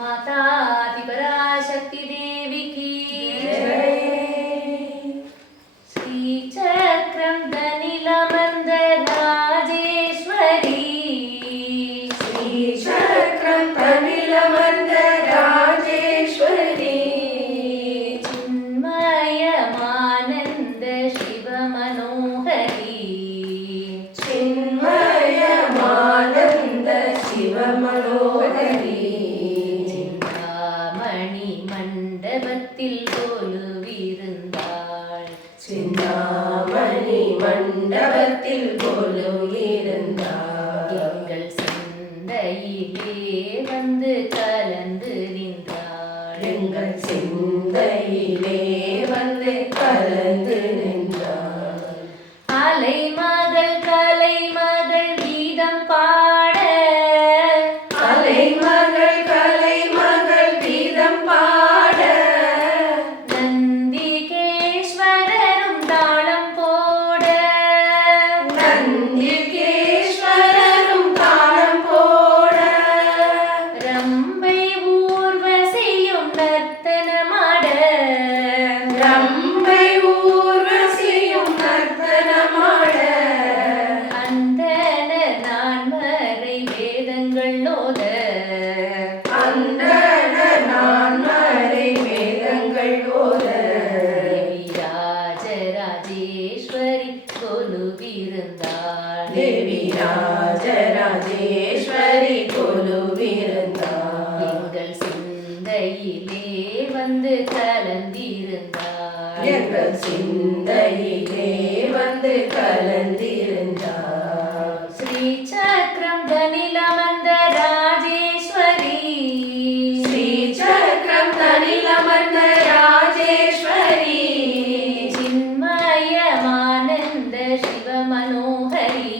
मातादि पराशक्ति देवी की श्री चक्रम धनिलमंद राजेश्वरी श्री चक्रम धनिलमंद राजेश्वरी चिन्मयमानंद शिव मनोहरी चिन्मयमानंद शिव मनोहरी மண்டபத்தில் கொலுவிருந்தாள் சிந்தாமணி மண்டபத்தில் கொலுவிருந்தாள் எங்கள் சிந்தையிலே வந்து கலந்து நின்றாள் எங்கள் சிந்தையிலே வந்து கலந்து நின்றாள் அலைமகள் கலைமகள் கீதம் பாட அலைமகள் கலைமகள் கீதம் பாட நந்திகேஸ்வரரும் தாளம் போட நந்திகேஸ்வரரும் தாளம் போட ரம்பை ஊர்வசியும் நர்த்தனமாட ரம்பை ஊர்வசியும் நர்த்தனமாட அந்தன நான்மறை வேதங்கள் ஓத அந்தண நான்மறை வேதங்கள் ஓத ராஜராஜேஸ்வரி கொலுவிருந்தாள் தேவி ராஜராஜேஸ்வரி கொலுவிருந்தாள் எங்கள் சிந்தையிலே வந்து கலந்திருந்தாள் எங்கள் சிந்தையிலே வந்து கலந்திருந்தாள் ஸ்ரீ சக்கரம் தனிலமந்த ராஜேஸ்வரி ஸ்ரீ சக்கரம் தனிலமர்ந்த ராஜேஸ்வரி சின்மயமானந்த சிவ மனோகரி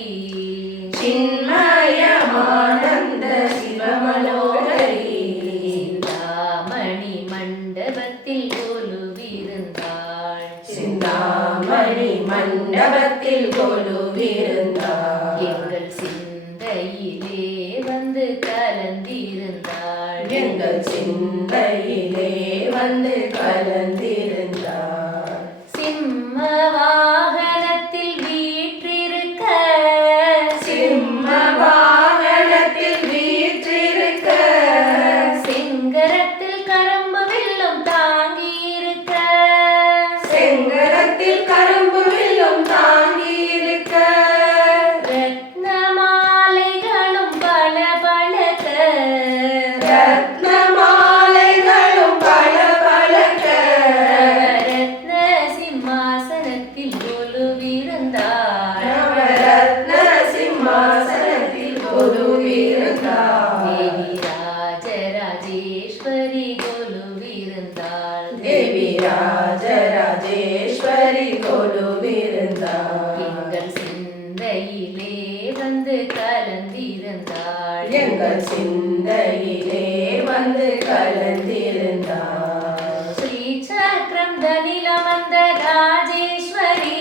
சின்மயமானந்த சிவ மனோகரி சிந்தாமணி மண்டபத்தில் கொலுவிருந்தாள் சிந்தாமணி மண்டபத்தில் கொலுவிருந்தாள் எங்கள் சிந்தையிலே வந்து கலந்திருந்தாள் எங்கள் சிந்தையிலே வந்து கலந்திருந்தாள் சிம்ம வாகனத்தில் வீற்றிருக்க சிம்ம வாகனத்தில் வீற்றிருக்க சிங்கரத்தில் கரம்பு வில்லும் தாங்கியிருக்க செங்கரத்தில் கரும்பு வில்லும் தாங்கியிருக்க ரத்ன மாலைகளும் பளபளக்க ரத்ன மாலைகளும் பளபளக்க ரத்ன சிம்மாசனத்தில் கொலுவிருந்தாள் நவரத்ன சிம்மாசனத்தில் கொலுவிருந்தாள் தேவி ராஜராஜேஸ்வரி கொலுவிருந்தாள் தேவி ராஜராஜேஸ்வரி கொலுவிருந்தாள் எங்கள் சிந்தையிலே வந்து கலந்திருந்தாள் எங்கள் சிந்தையிலே வந்து கலந்திருந்தாள் ஸ்ரீ சக்கரம் தனிலமந்த ராஜேஸ்வரி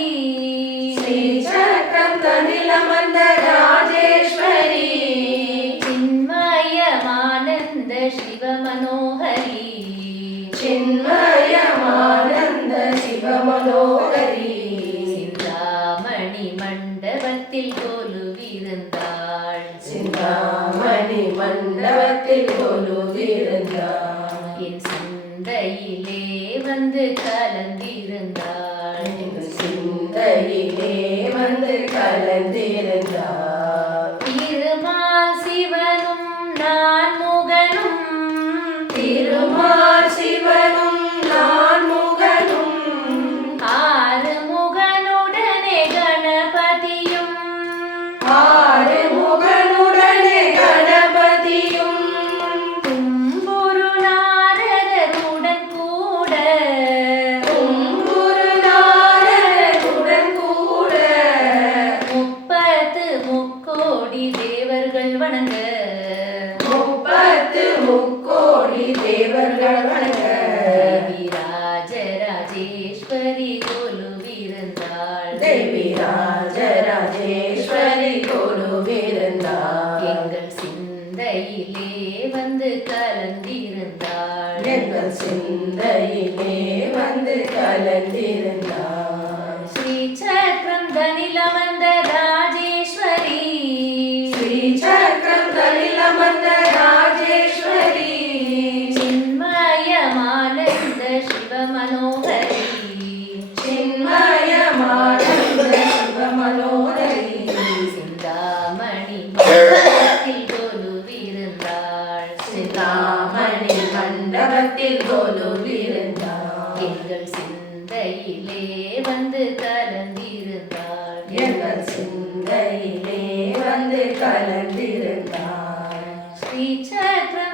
ஸ்ரீ சக்கரம் தனிலமர்ந்த ராஜேஸ்வரி சின்மயமானந்த சிவ மனோகரி சின்மயமானந்த சிவ மனோகரி சிந்தாமணி மண்டபத்தில் கொலுவிருந்தாள் சிந்தாமணி மண்டபத்தில் கொலுவிருந்தாள் என் சிந்தையிலே வந்து கலந்திருந்தாள் எங்கள் சிந்தையிலே வந்து கலந்திருந்தாள் திருமால் சிவனும் நான் முகனும் திருமால் சிவனும் நான் முகனும் ஆறு முகனுடனே கணபதியும் ஆறு முகனுடனே கணபதியும் தும்புரு நாரதருடன் கூட தும்புரு நாரதருடன் கூட முப்பத்து முக்கோடி தேவர்கள் வணங்க முப்பத்து முக்கோடி தேவர்கள் வணங்க தேவி ராஜராஜேஸ்வரி கொலுவிருந்தாள் தேவி ராஜராஜேஸ்வரி கொலுவிருந்தாள் எங்கள் சிந்தையிலே வந்து கலந்திருந்தாள் எங்கள் சிந்தையிலே வந்து கலந்திருந்தாய். ஸ்ரீ சக்கரம் தனில் அமர்ந்த ராஜேஸ்வரி, ஸ்ரீ சக்கரம் தனில் அமர்ந்த ராஜேஸ்வரி, சின்மயமானந்த சிவ மனோகரி, சின்மயமானந்த சிவ மனோகரி, சிந்தாமணி மண்டபத்தில் கொலுவிருந்தாள், சிந்தாமணி மண்டபத்தில் கொலுவிருந்தாள். எங்கள் சிந்தையிலே வந்து கலந்திருந்தாள், எங்கள் சிந்தையிலே வந்து கலந்திருந்தாய். ஸ்ரீ சக்கரம்